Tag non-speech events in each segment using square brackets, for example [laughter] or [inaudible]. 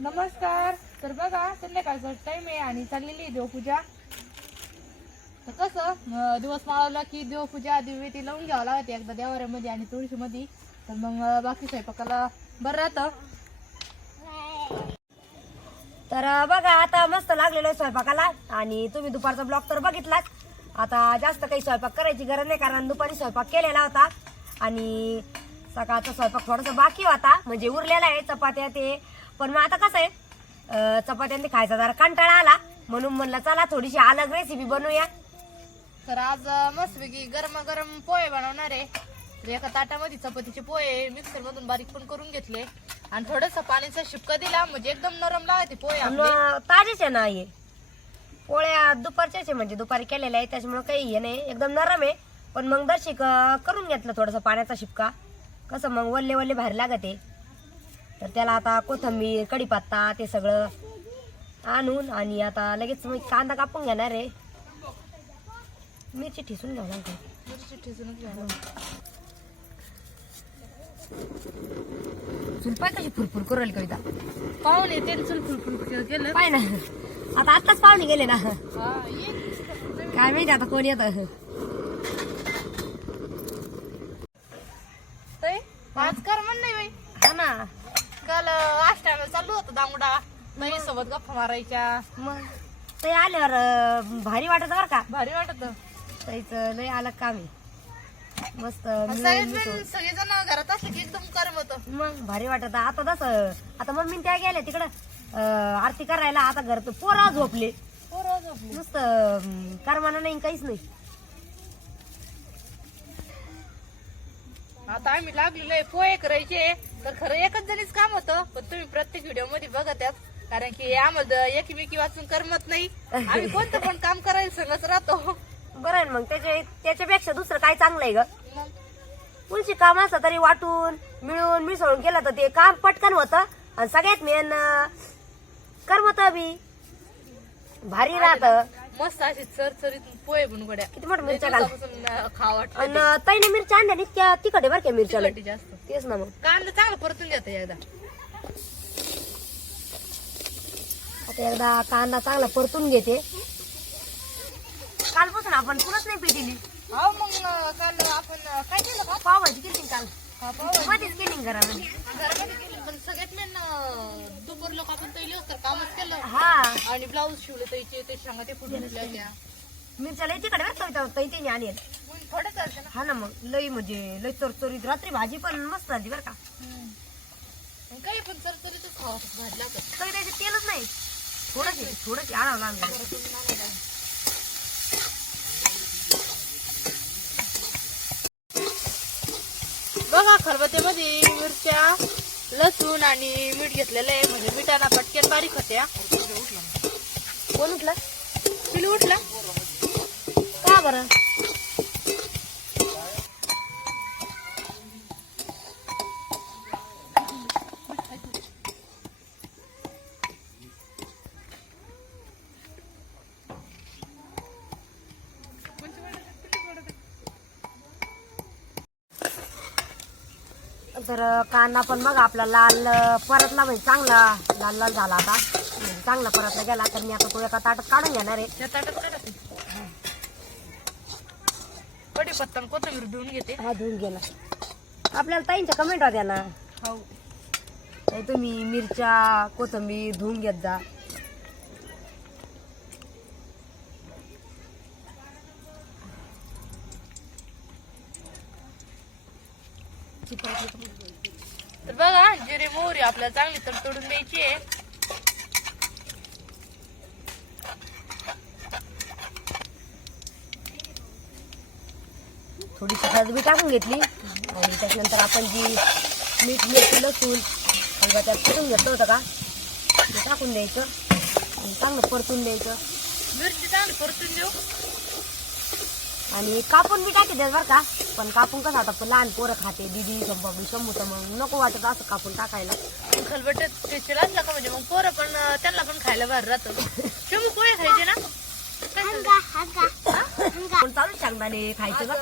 नमस्कार. तर बघा संध्याकाळचा टाइम आहे आणि चाललेली आहे देवपूजा. तर कसं दिवस मावला की देवपूजा दिवे लावून घ्यावं लागते एकदा देवाऱ्यामध्ये आणि तुळशीमध्ये. तर मग बाकी स्वयंपाकाला बरं राहतं. तर बघा आता मस्त लागलेलो आहे स्वयंपाकाला. आणि तुम्ही दुपारचा ब्लॉग तर बघितलाच. आता जास्त काही स्वयंपाक करायची गरज नाही कारण दुपारी स्वयंपाक केलेला होता. आणि सकाळचा स्वयंपाक थोडासा बाकी होता. म्हणजे उरलेला आहे चपात्या ते पण मग आता कसं आहे अं, चपात्या ते खायचा जरा कंटाळा आला. म्हणून म्हणलं चला थोडीशी अलग रेसिपी बनवूया. तर आज अं, मस्तपैकी गरमागरम पोहे बनवणार आहे. तर एका ताटामध्ये चपातीचे पोहे मिक्सर मधून बारीक पण करून घेतले. आणि थोडस पाण्याचा शिपका दिला म्हणजे एकदम नरम लागते पोहे आपले. मग ताजेच आहे ना हे. पोळ्या दुपारच्याच आहे म्हणजे दुपारी केलेल्या आहे त्याच्यामुळे काही हे नाही. एकदम नरम आहे. पण मग दर्शिक करून घेतलं थोडासा पाण्याचा शिपका. कसं मग वल्ले वल्ले भारी लागत. आहे तर त्याला आता कोथंबीर कढीपत्ता ते सगळं आणून आणि आता लगेच मी कांदा कापून घेणार आहे. मिरची ठिसून घ्यावं लागेल मिरची ठिसूनच घ्यावं. चूल पाय कशी फुरफुर करू राहिली कविता? पाहुणे ते चुल केलं. पाय ना. आता आत्ताच पाहुणे गेले ना. हा. काय माहिती आता कोण येत ते आज कर म्हण नाही बाई हा ना काल आष्टाला चालू होतं दांगडा नाही सोबत गप्पा मारायच्या. मग ते आल्यावर अं, भारी वाटत बरं का? भारी वाटत. त्याचं लय अलग काम. आहे मस्त मिळून सगळेजण मिसळून. सगळेजण घरात असले की एकदम कर होत मग भारी वाटत. आता तसं आता मम्मी त्या गेल्या तिकडं. अं, आरती करायला आता घर पोरा झोपले. नुसतं करमाना नाही काहीच नाही. आता आम्ही लागलेलो आहे पोहे करायचे. तर खरं एकच जणीच काम होतं पण तुम्ही प्रत्येक व्हिडिओमध्ये बघत आहात. कारण की आम्हाला एकमेकी वाचून करमत नाही. आम्ही [laughs] कोणतं पण काम करायला सांगत राहतो. बरं आहे ना मग त्याच्या त्याच्यापेक्षा दुसरं काय चांगलं आहे ग? तुळशी काम असलं तरी वाटून मिळून मिसळून केलं तर ते काम पटकन होतं. आणि सगळ्यात मेन करमत बी. भारी राहत. मस्त अशी चरचरीत पोहे बनगड्या किती मोठं मिरच्या घाल वाटत आणि ताईने मिरच्या आणल्या तिखट आहे बरं का मिरच्या. जास्त. तेच ना मग. कांदा चांगला परतून घेतो एकदा. आता एकदा कांदा चांगला परतून घेते. कालपासून आपण तुलाच नाही पिटिली हो मग काल आपण काय केलं का पावभाजी केली मध्येच केली घरामध्ये. घरामध्ये केली पण सगळ्यात मेन दुपार लोक आपण तैले होतं कामच केलं. हा. आणि ब्लाऊज शिवले तैचे ते सांगा ते फुटून होत्या. मिरच्या लय तिकडे बरं कविता ताई त्याने आणेल. मग थोडं चालतं ना. हा ना मग लई म्हणजे लई चरचरीत रात्री भाजी पण मस्त झाली बरं का. काही पण चरचरीतच खावा भाजला होता काही त्याचे तेलच नाही. थोडंच थोडंच आणावं लागलं बघा खरबत्यामध्ये मिरच्या लसूण आणि मीठ घेतलेलं आहे. म्हणजे मिठाना पटक्यात बारीक होत्या. कोण उठला? पिलू उठला? का बरं? तर कांदा पण बघा आपला लाल परतला म्हणजे चांगला लाल लाल झाला आता. चांगला परतला गेला. तर मी आता तो एका ताटात काढून घेणार आहे. कोथिंबीर धुवून घेते. हा धुवून गेला आपल्याला ताईंच्या कमेंट होत्या ना. हो. ताई तुम्ही मिरच्या कोथंबीर धुवून घेत जा. तर बघा जिरे मोहरी आपल्याला चांगली तर तोडून द्यायची आहे. थोडीशी हळद बी टाकून घेतली. आणि त्याच्यानंतर आपण जी मीठ मिरची लसूण समजा त्यात करून घेतलं होतं का? ते टाकून द्यायचं. आणि चांगलं परतून द्यायचं. मिरची चांगली परतून देऊ. आणि कापून बी टाकी द्यायचं बरं का? पण कापून कसं आता लहान पोरं खाते दिदी संपाबी शंभू तर मग नको वाटत असं कापून टाकायला. स्पेशल असला का म्हणजे? मग पोरं पण त्यांना पण खायला बाहेर राहतं. शंभू पोहे खायचे ना? पण चालू शेंगदाणे खायचे ना.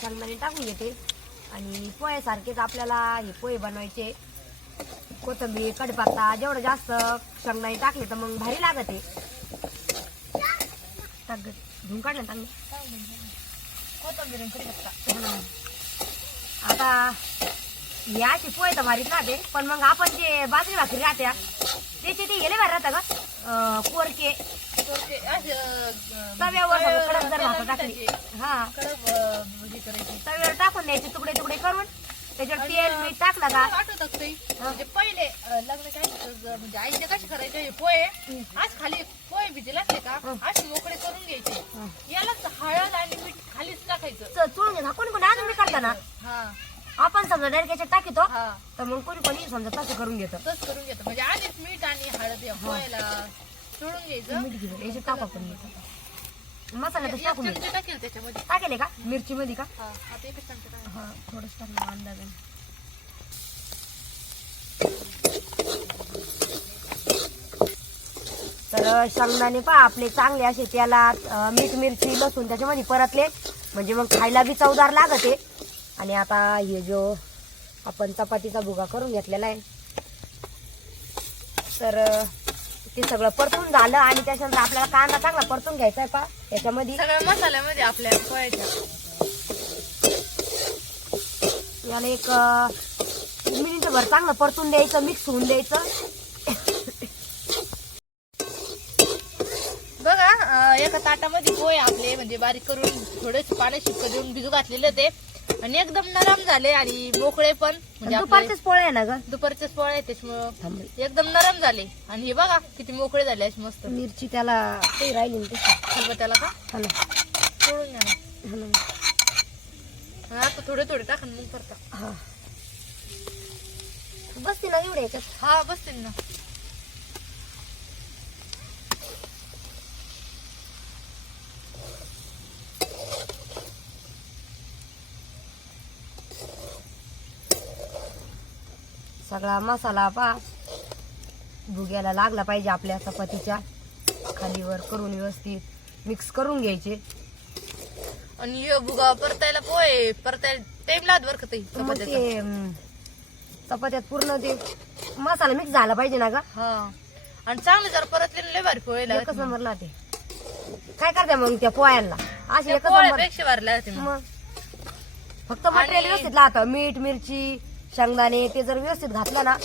शेंगदाणे टाकून घेते. आणि पोह्यासारखेच आपल्याला हे पोहे बनवायचे. कोथिंबीर कडीपत्ता जेवढं जास्त शेंगदाणे टाकले तर मग भारी लागत. धुवून काढलं चांगलं कोथंबीर. आता हे अशी पोहे तर भारीच राहते पण मग आपण जे बाजरी भाकरी राहत्या त्याचे ते गेले भारी राहतं का कोरके तव्यावर कडक जर भाकर टाकली. हा हे. तव्यावर टाकून द्यायचे तुकडे तुकडे करून त्याच्यावर तेल मीठ टाकलं का? आठवतं ताई? म्हणजे पहिले अं, लग्न काय होतं, म्हणजे आईचे कसे करायचे हे पोहे आज खाली पोहे भिजेल असले का असे मोकळे करून घ्यायचे. याला हळद आणि मीठ खालीच टाकायचं. च- चुळून घ्या कोणी कोणी अजून मी करताना हा. आपण समजा डायरेक्ट याच्यात टाकीतो हा. तर मग कोणी कोणी समजा तसं करून घेतं. तसं करून घेतो. म्हणजे आधीच मीठ आणि हळद या पोह्याला चोळून घ्यायचं. मीठ घेऊन याच्यात टाकू आपण मीठ. मसाला तर टाकून चमचे टाकेल त्याच्यामध्ये. टाकेले का? मिरची मध्ये का? हा आता एकच चमचा टाकायचा. हा थोडंच टाकलं अंदाजाने तर शेंगदाणे पहा आपले चांगले असे तेलात अं, मीठ मिरची लसूण त्याच्यामध्ये परतले. म्हणजे मग खायला बी चवदार लागत आहे. आणि आता हे जो आपण चपातीचा भुगा करून घेतलेला आहे. तर अं, ते सगळं परतून झालं आणि त्याच्यानंतर आपल्याला कांदा चांगला परतून घ्यायचा आहे पा याच्यामध्ये. सगळ्या मसाल्यामध्ये आपल्या पोह्याच्या याला एक अं, मिनिटभर चांगलं परतून द्यायचं मिक्स होऊन द्यायचं. बघा एका ताटामध्ये पोहे आपले म्हणजे बारीक करून थोडेसे पाणी शिक्क देऊन भिजू घातलेले होते आणि एकदम नरम झाले आणि मोकळे पण. म्हणजे आपले दुपारचेच पोळे आहे ना ग? दुपारचेच पोळे आहेत त्याच्यामुळं थांब. एकदम नरम झाले. आणि हे बघा किती मोकळे झाले असे मस्त. मिरची त्याला ते राहिली ना तशी. खलबत्याला का? हा ना, सोडून घ्या ना हा ना. आणि आता थोडे थोडे टाकून मग करता. हा. बसते ना एवढे याच्यात? हा बसतील ना. सगळा मसाला पा. भुग्याला लागला पाहिजे आपल्या चपातीच्या. खालीवर करून व्यवस्थित मिक्स करून घ्यायचे. आणि हे बुगा परतायला पोहे परतायला टाइम लागत बरं का ताई मग चपात्याचा. ते अं, चपात्यात पूर्ण ते मसाला मिक्स झाला पाहिजे ना ग. हा. आणि चांगले जर परतले ना लय भारी लागत एकच नंबरला ते. काय करते मग त्या पोळ्यांना असे एकच नंबर पोळ्यापेक्षा भारी लागते मग. मग फक्त मटेरियल व्यवस्थित लागतं मीठ मिरची शेंगदाणे ते जर व्यवस्थित घातलं ना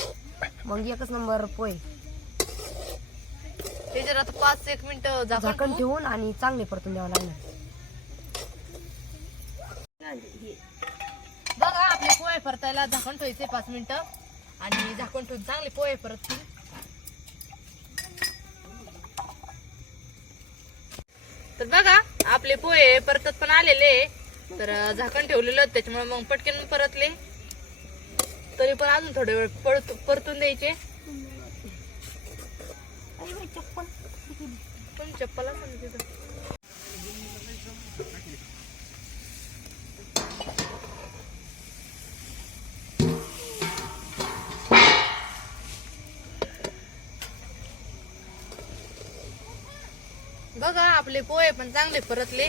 मग एकच नंबर पोहे. त्याच्यावर आता पाच एक मिनिट झाकण झाकण ठेवू. ठेवून आणि चांगले परतून द्यावं लागणार. बघा आपले पोहे परतायला झाकण ठेवायचे पाच मिनिट. आणि झाकण ठेवून चांगले पोहे परततील. तर बघा आपले पोहे परतत पण आलेले. तर झाकण ठेवलेलं त्याच्यामुळे मग पटकन परतले. तरी पण अजून थोडे वेळ परत परतून द्यायचे पण चप्पल असेल तिथं. बघा आपले पोहे पण चांगले परतले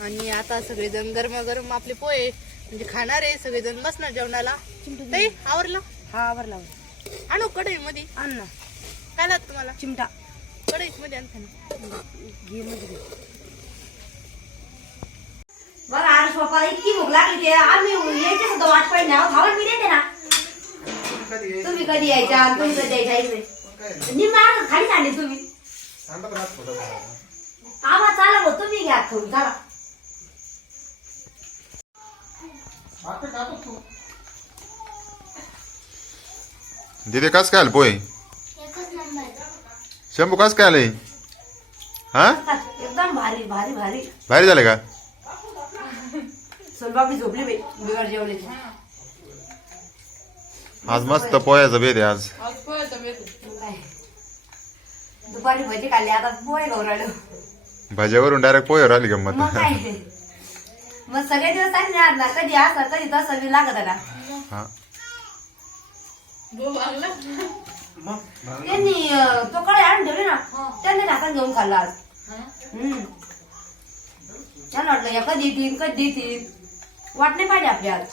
आणि आता सगळेजण गरम गरम आपले पोहे म्हणजे खाणारे सगळेजण. बसणार जेवणाला. ताई आवरलं? हा आवरला आणू कढई मध्ये आण ना. काय लागत तुम्हाला? चिमटा. कढईत मध्ये आणता ना. घे मध्ये घे. बरं आज स्वप्नाला इतकी भूक लागली ते आम्ही यायचे सुद्धा वाट पाहिजे ना खावण मी देते ना. तुम्ही कधी यायच्या तुम्ही कधी यायच्या इकडे? निम्मा खाली तुम्ही. भाऊ तुम्ही घ्या खाऊन चला. दिदे कस काय आलं पोहे? शंभू कस काय आलंय हा? एकदम भारी भारी भारी. भारी झाले का? सोनबाबी झोपली बाई बिगाड जेवल्याची आज मस्त पोह्याचा बेद आहे आज. आज पोह्याचा बेत. मग काय? दुपारी भजी खाल्ली आता पोहे गौराडू भाज्यावरून डायरेक्ट पोह्यावर आली गंमत. मग काय? मग सगळे दिवस सांगणार ना कधी असं कधी तसं बी लागत हा. लागला? त्यांनी अं, तो कडे आणून ठेवले ना त्यांनी ढाकण घेऊन खाल्ला आज. हा? हम्म. त्यांना वाटलं या कधी येतील कधी येतील. वाट नाही पाहिजे आपली आज.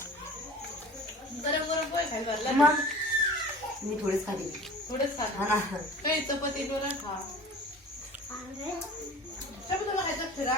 गरम गरम पोहे खाय घरला मग मी थोडीच खाली थोडंच खा हा ना. काही चपाती डोला खा चपाती तुला खायचं फिरा.